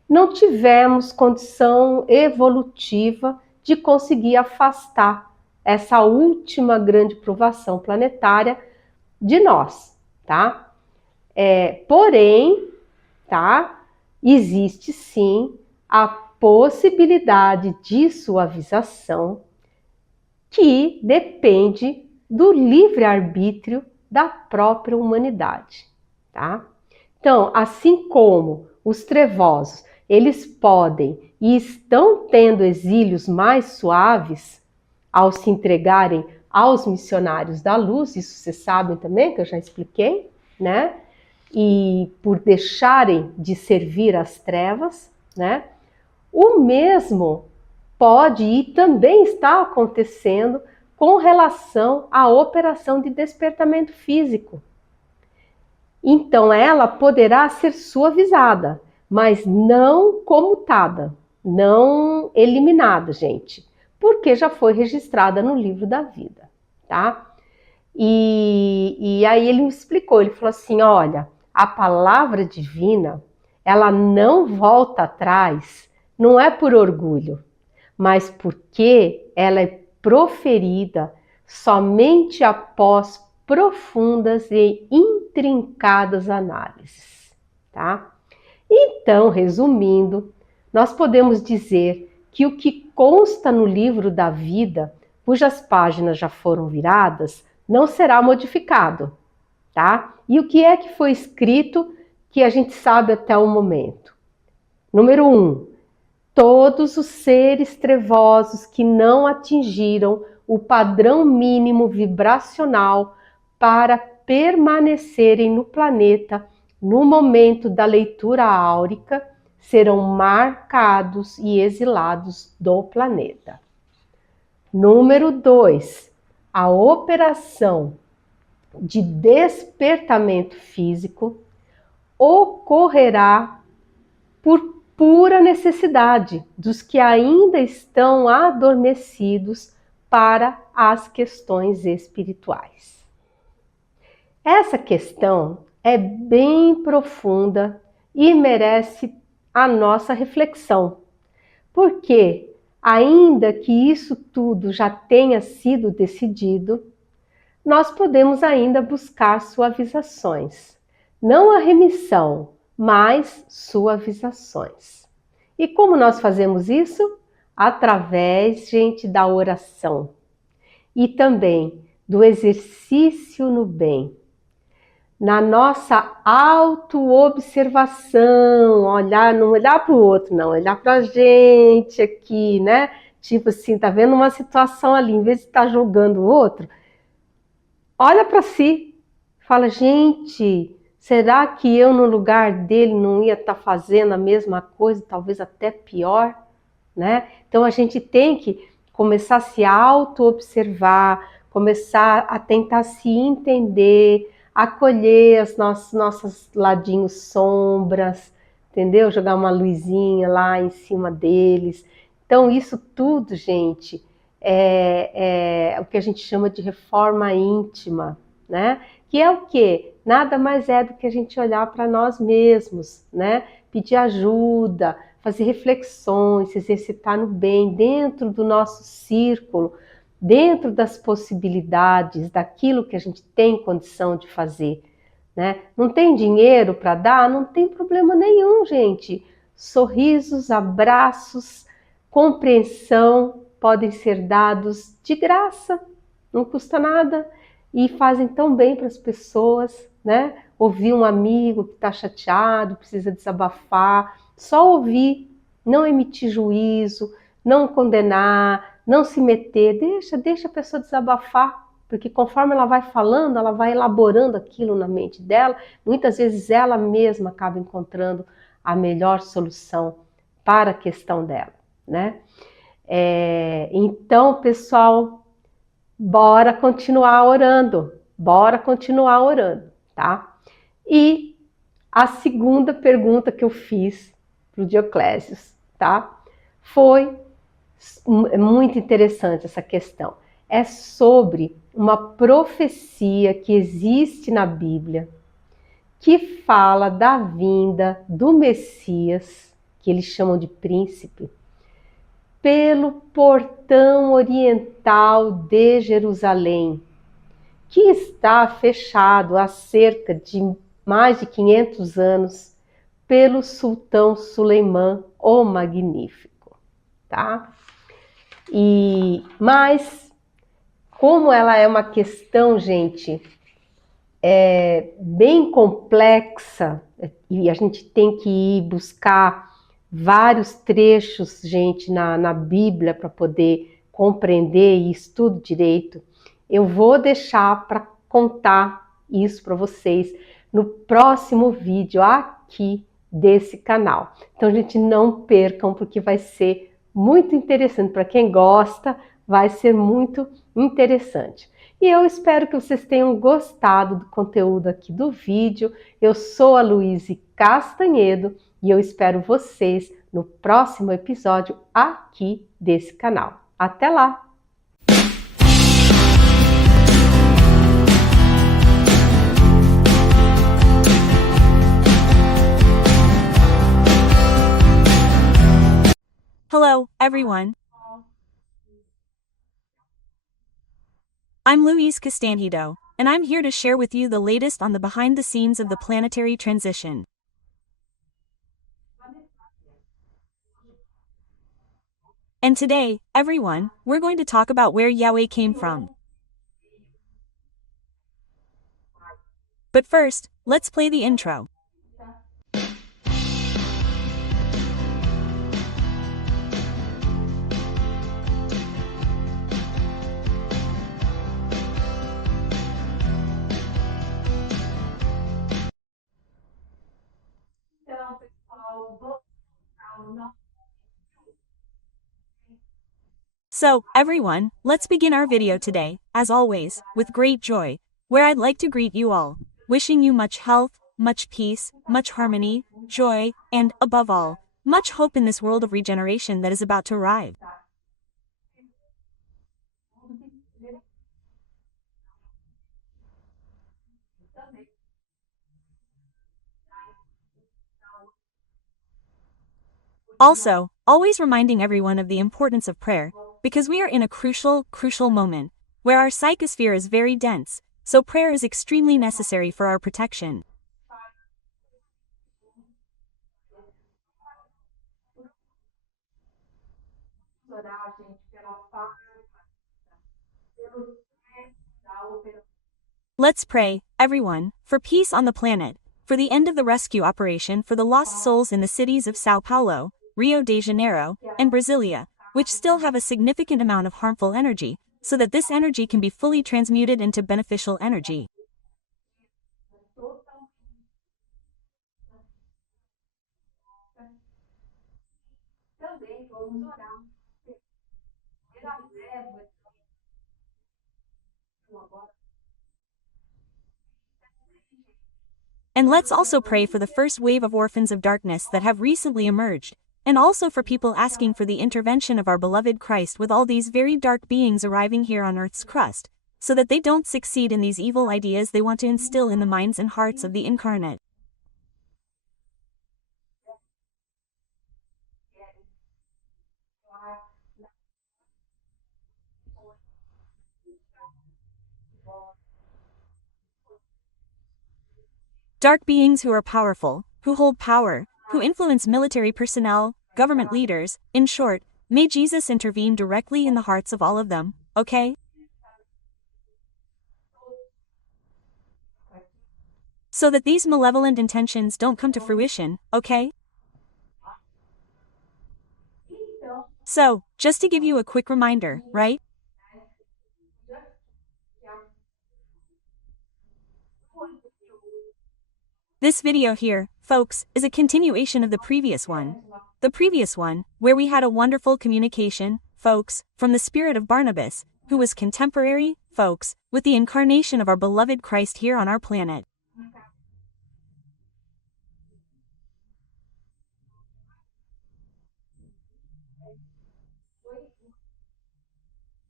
não tivemos condição evolutiva de conseguir afastar essa última grande provação planetária de nós, tá? Porém, tá? Existe sim a possibilidade de suavização que depende do livre-arbítrio da própria humanidade, tá? Então, assim como os trevosos, eles podem e estão tendo exílios mais suaves ao se entregarem aos missionários da luz, isso vocês sabem também, que eu já expliquei, né? E por deixarem de servir às trevas, né? O mesmo pode e também está acontecendo com relação à operação de despertamento físico. Então ela poderá ser suavizada, mas não comutada, não eliminada, gente, porque já foi registrada no livro da vida, tá? E aí ele me explicou, ele falou assim, olha, a palavra divina, ela não volta atrás, não é por orgulho, mas porque ela é proferida somente após profundas e intrincadas análises, tá? Então, resumindo, nós podemos dizer que o que consta no livro da vida, cujas páginas já foram viradas, não será modificado, tá? E o que é que foi escrito que a gente sabe até o momento? Número 1, todos os seres trevosos que não atingiram o padrão mínimo vibracional para permanecerem no planeta no momento da leitura áurica serão marcados e exilados do planeta. Número 2, a operação de despertamento físico ocorrerá por pura necessidade dos que ainda estão adormecidos para as questões espirituais. Essa questão é bem profunda e merece a nossa reflexão, porque ainda que isso tudo já tenha sido decidido, nós podemos ainda buscar suavizações, não a remissão, mas suavizações. E como nós fazemos isso? Através, gente, da oração e também do exercício no bem. Na nossa autoobservação, olhar, não olhar para o outro, não, olhar para a gente aqui, né? Tipo assim, tá vendo uma situação ali, em vez de estar julgando o outro, olha para si, fala, gente, será que eu no lugar dele não ia estar fazendo a mesma coisa, talvez até pior, né? Então a gente tem que começar a se auto-observar, começar a tentar se entender, acolher os nossos ladinhos sombras, entendeu? Jogar uma luzinha lá em cima deles. Então isso tudo, gente, é o que a gente chama de reforma íntima, né? Que é o quê? Nada mais é do que a gente olhar para nós mesmos, né? Pedir ajuda, fazer reflexões, se exercitar no bem, dentro do nosso círculo, dentro das possibilidades, daquilo que a gente tem condição de fazer, né? Não tem dinheiro para dar? Não tem problema nenhum, gente. Sorrisos, abraços, compreensão podem ser dados de graça, não custa nada e fazem tão bem para as pessoas, né? Ouvir um amigo que está chateado, precisa desabafar, só ouvir, não emitir juízo, não condenar, não se meter, deixa a pessoa desabafar, porque conforme ela vai falando, ela vai elaborando aquilo na mente dela, muitas vezes ela mesma acaba encontrando a melhor solução para a questão dela, né? Então, pessoal, bora continuar orando, tá? E a segunda pergunta que eu fiz para o Dioclésios, tá? Foi muito interessante essa questão. É sobre uma profecia que existe na Bíblia, que fala da vinda do Messias, que eles chamam de príncipe, pelo portão oriental de Jerusalém, que está fechado há cerca de mais de 500 anos pelo sultão Suleimã o Magnífico, tá? Mas como ela é uma questão, gente, bem complexa, e a gente tem que ir buscar vários trechos, gente, na Bíblia para poder compreender isso tudo direito. Eu vou deixar para contar isso para vocês no próximo vídeo aqui desse canal. Então, gente, não percam, porque vai ser muito interessante. Para quem gosta, vai ser muito interessante. E eu espero que vocês tenham gostado do conteúdo aqui do vídeo. Eu sou a Louise Castanhedo e eu espero vocês no próximo episódio aqui desse canal. Até lá! Hello, everyone. I'm Louise Castanhedo, and I'm here to share with you the latest on the behind the scenes of the planetary transition. And today, everyone, we're going to talk about where Yahweh came from. But first, let's play the intro. So, everyone, let's begin our video today, as always, with great joy, where I'd like to greet you all, wishing you much health, much peace, much harmony, joy, and, above all, much hope in this world of regeneration that is about to arrive. Also, always reminding everyone of the importance of prayer, because we are in a crucial moment, where our psychosphere is very dense, so prayer is extremely necessary for our protection. Let's pray, everyone, for peace on the planet, for the end of the rescue operation for the lost souls in the cities of Sao Paulo, Rio de Janeiro, and Brasilia, which still have a significant amount of harmful energy, so that this energy can be fully transmuted into beneficial energy. And let's also pray for the first wave of orphans of darkness that have recently emerged, and also for people asking for the intervention of our beloved Christ with all these very dark beings arriving here on Earth's crust, so that they don't succeed in these evil ideas they want to instill in the minds and hearts of the incarnate. Dark beings who are powerful, who hold power, who influence military personnel, government leaders, in short, may Jesus intervene directly in the hearts of all of them, okay? So that these malevolent intentions don't come to fruition, okay? So, just to give you a quick reminder, right? This video here, folks, is a continuation of the previous one. The previous one, where we had a wonderful communication, folks, from the spirit of Barnabas, who was contemporary, folks, with the incarnation of our beloved Christ here on our planet.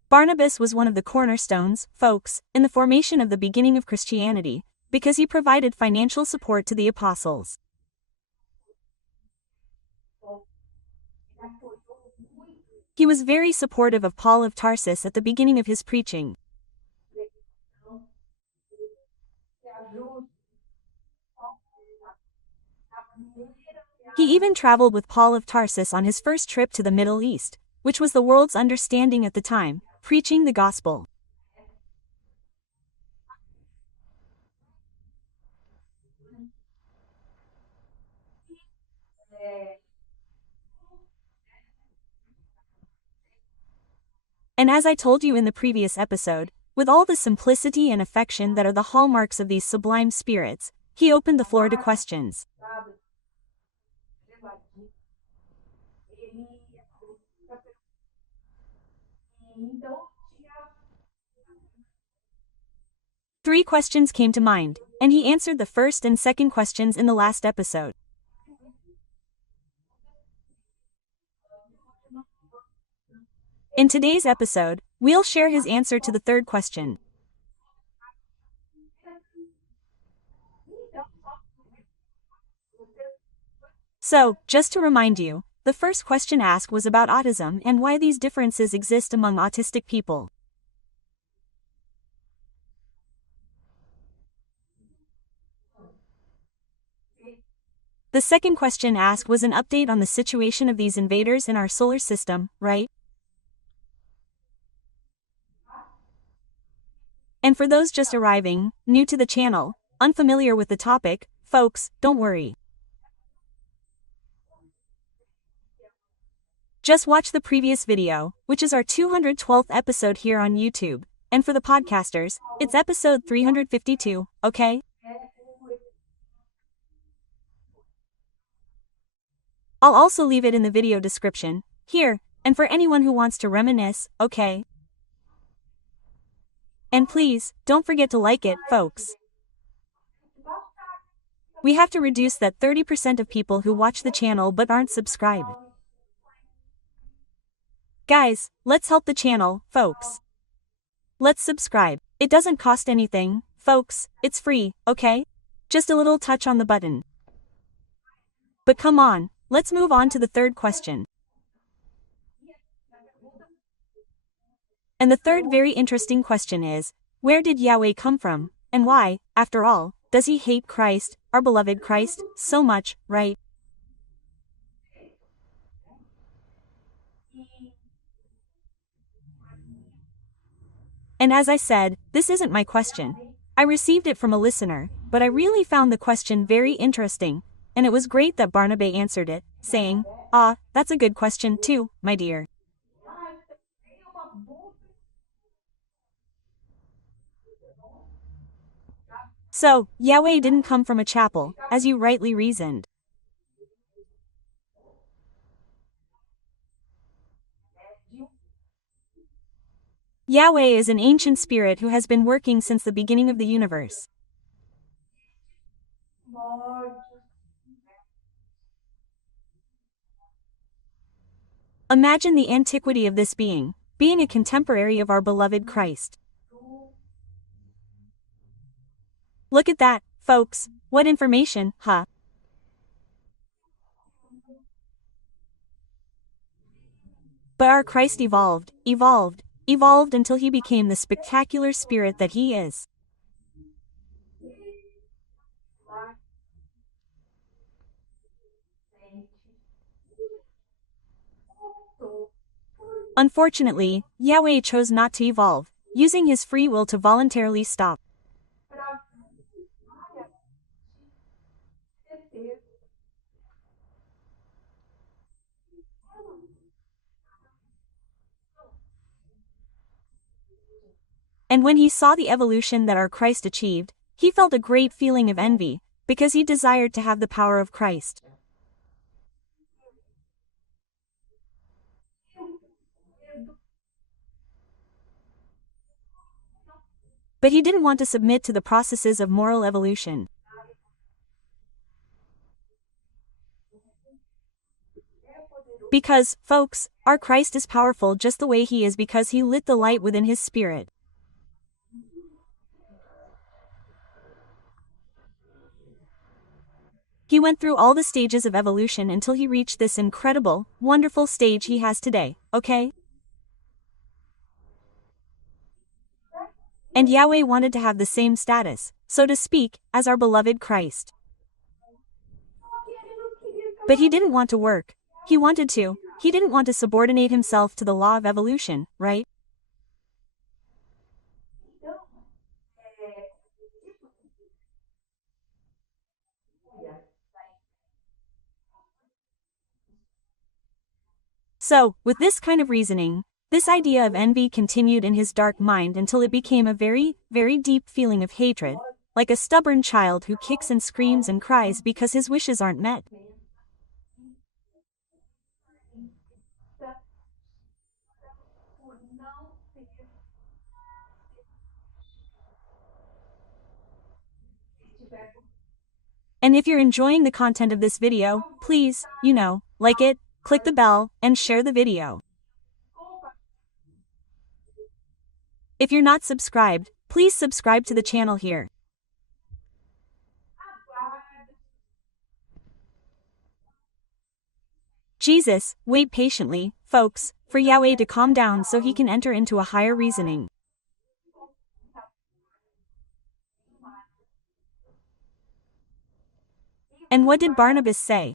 Barnabas was one of the cornerstones, folks, in the formation of the beginning of Christianity, because he provided financial support to the apostles. He was very supportive of Paul of Tarsus at the beginning of his preaching. He even traveled with Paul of Tarsus on his first trip to the Middle East, which was the world's understanding at the time, preaching the gospel. And as I told you in the previous episode, with all the simplicity and affection that are the hallmarks of these sublime spirits, he opened the floor to questions. Three questions came to mind, and he answered the first and second questions in the last episode. In today's episode, we'll share his answer to the third question. So, just to remind you, the first question asked was about autism and why these differences exist among autistic people. The second question asked was an update on the situation of these invaders in our solar system, right? And for those just arriving, new to the channel, unfamiliar with the topic, folks, don't worry. Just watch the previous video, which is our 212th episode here on YouTube, and for the podcasters, it's episode 352, okay? I'll also leave it in the video description, here, and for anyone who wants to reminisce, okay? And please, don't forget to like it, folks. We have to reduce that 30% of people who watch the channel but aren't subscribed. Guys, let's help the channel, folks. Let's subscribe. It doesn't cost anything, folks, it's free, okay? Just a little touch on the button. But come on, let's move on to the third question. And the third very interesting question is, where did Yahweh come from, and why, after all, does he hate Christ, our beloved Christ, so much, right? And as I said, this isn't my question. I received it from a listener, but I really found the question very interesting, and it was great that Barnabe answered it, saying, "Ah, that's a good question too, my dear." So, Yahweh didn't come from a chapel, as you rightly reasoned. Yahweh is an ancient spirit who has been working since the beginning of the universe. Imagine the antiquity of this being a contemporary of our beloved Christ. Look at that, folks, what information, huh? But our Christ evolved until he became the spectacular spirit that he is. Unfortunately, Yahweh chose not to evolve, using his free will to voluntarily stop. And when he saw the evolution that our Christ achieved, he felt a great feeling of envy, because he desired to have the power of Christ. But he didn't want to submit to the processes of moral evolution. Because, folks, our Christ is powerful just the way he is because he lit the light within his spirit. He went through all the stages of evolution until he reached this incredible, wonderful stage he has today, okay? And Yahweh wanted to have the same status, so to speak, as our beloved Christ. But he didn't want to work. He didn't want to subordinate himself to the law of evolution, right? So, with this kind of reasoning, this idea of envy continued in his dark mind until it became a very, very deep feeling of hatred, like a stubborn child who kicks and screams and cries because his wishes aren't met. And if you're enjoying the content of this video, please, like it, click the bell, and share the video. If you're not subscribed, please subscribe to the channel here. Jesus, wait patiently, folks, for Yahweh to calm down so he can enter into a higher reasoning. And what did Barnabas say?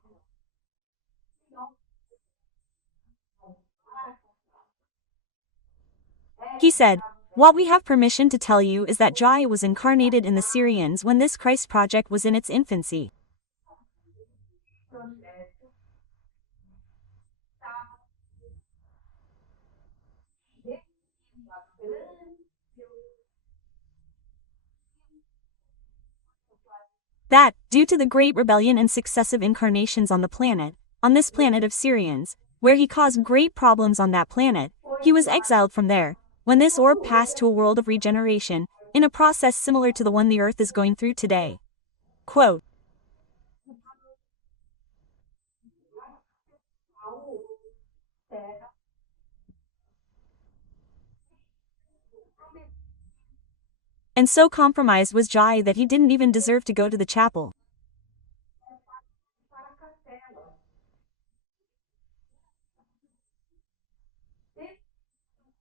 He said, "What we have permission to tell you is that Jah was incarnated in the Syrians when this Christ project was in its infancy. That, due to the great rebellion and successive incarnations on this planet of Syrians, where he caused great problems on that planet, he was exiled from there, when this orb passed to a world of regeneration, in a process similar to the one the Earth is going through today." Quote. And so compromised was Jai that he didn't even deserve to go to the chapel.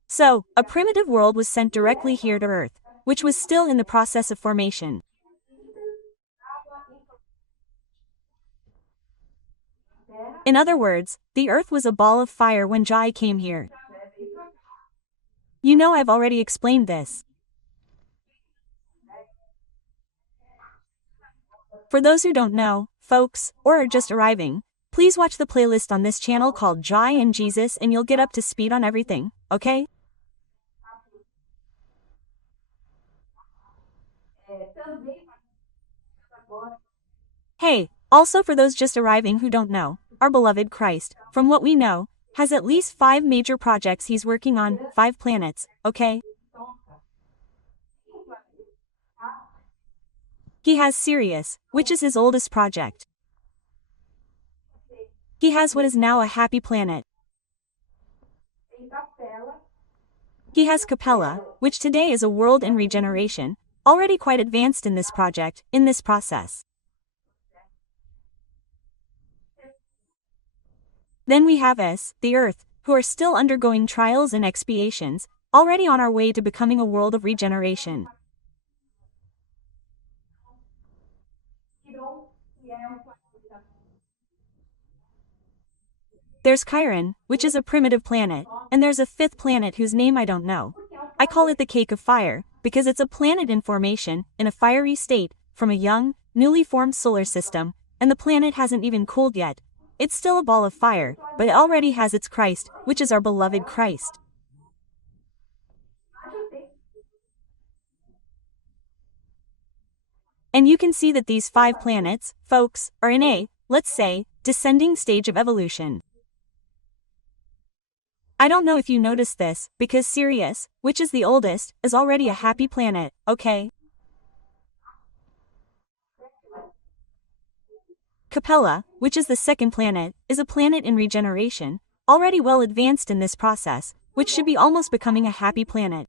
So, a primitive world was sent directly here to Earth, which was still in the process of formation. In other words, the Earth was a ball of fire when Jai came here. I've already explained this. For those who don't know, folks, or are just arriving, please watch the playlist on this channel called Jai and Jesus and you'll get up to speed on everything, okay? Hey, also for those just arriving who don't know, our beloved Christ, from what we know, has at least 5 major projects he's working on, 5 planets, okay? He has Sirius, which is his oldest project. He has what is now a happy planet. He has Capella, which today is a world in regeneration, already quite advanced in this process. Then we have us, the Earth, who are still undergoing trials and expiations, already on our way to becoming a world of regeneration. There's Chiron, which is a primitive planet, and there's a 5th planet whose name I don't know. I call it the Cake of Fire, because it's a planet in formation, in a fiery state, from a young, newly formed solar system, and the planet hasn't even cooled yet. It's still a ball of fire, but it already has its Christ, which is our beloved Christ. And you can see that these 5 planets, folks, are in a, let's say, descending stage of evolution. I don't know if you noticed this, because Sirius, which is the oldest, is already a happy planet, okay? Capella, which is the 2nd planet, is a planet in regeneration, already well advanced in this process, which should be almost becoming a happy planet.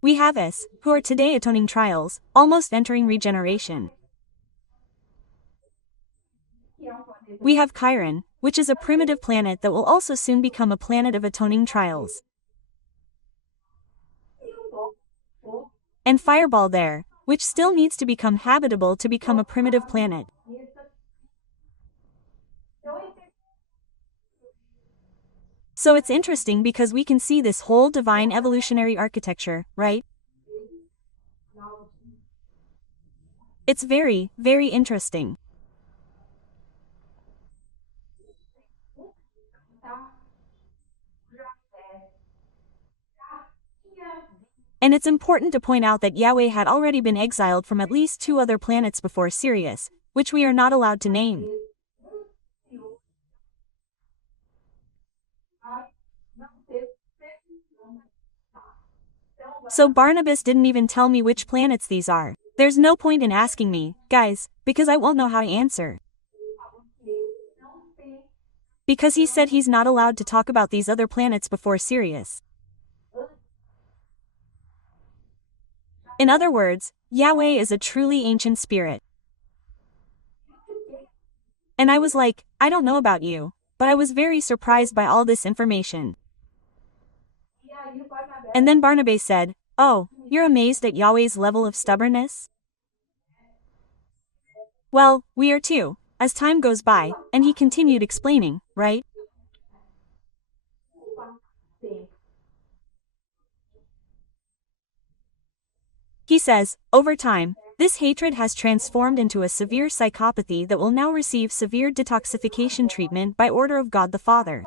We have us, who are today atoning trials, almost entering regeneration. We have Chiron, which is a primitive planet that will also soon become a planet of atoning trials. And Fireball there, which still needs to become habitable to become a primitive planet. So it's interesting because we can see this whole divine evolutionary architecture, right? It's very, very interesting. And it's important to point out that Yahweh had already been exiled from at least 2 other planets before Sirius, which we are not allowed to name. So Barnabas didn't even tell me which planets these are. There's no point in asking me, guys, because I won't know how to answer. Because he said he's not allowed to talk about these other planets before Sirius. In other words, Yahweh is a truly ancient spirit. And I was like, I don't know about you, but I was very surprised by all this information. And then Barnabas said, "Oh, you're amazed at Yahweh's level of stubbornness?" Well, we are too, as time goes by, and he continued explaining, right? He says, over time, this hatred has transformed into a severe psychopathy that will now receive severe detoxification treatment by order of God the Father.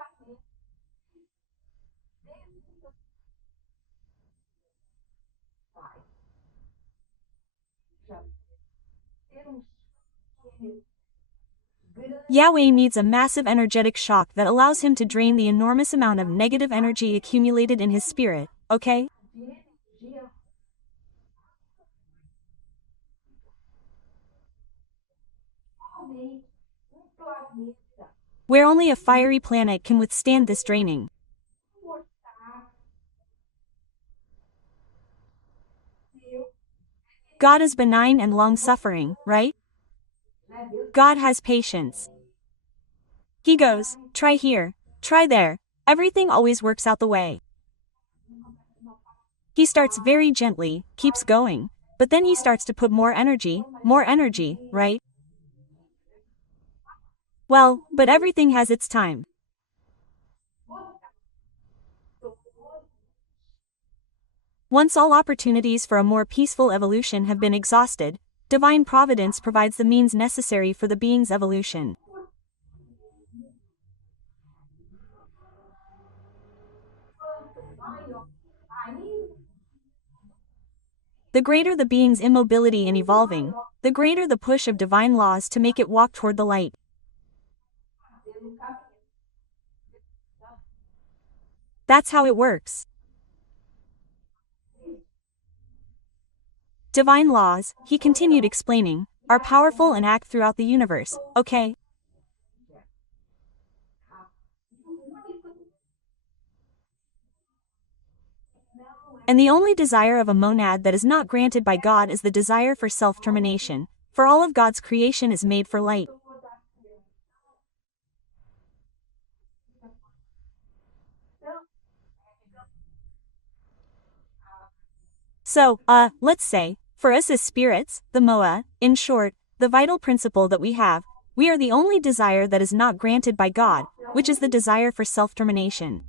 Yahweh needs a massive energetic shock that allows him to drain the enormous amount of negative energy accumulated in his spirit, okay? Where only a fiery planet can withstand this draining. God is benign and long-suffering, right? God has patience. He goes, try here, try there, everything always works out the way. He starts very gently, keeps going, but then he starts to put more energy, right? Well, but everything has its time. Once all opportunities for a more peaceful evolution have been exhausted, divine providence provides the means necessary for the being's evolution. The greater the being's immobility in evolving, the greater the push of divine laws to make it walk toward the light. That's how it works. Divine laws, he continued explaining, are powerful and act throughout the universe, okay? And the only desire of a monad that is not granted by God is the desire for self-termination, for all of God's creation is made for light. So, let's say, for us as spirits, the Moa, in short, the vital principle that we have, we are the only desire that is not granted by God, which is the desire for self-termination.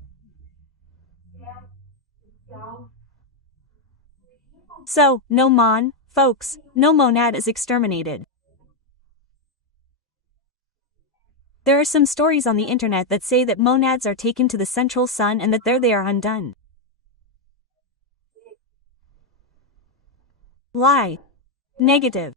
So, no mon, folks, no monad is exterminated. There are some stories on the internet that say that monads are taken to the central sun and that there they are undone. Lie. Negative.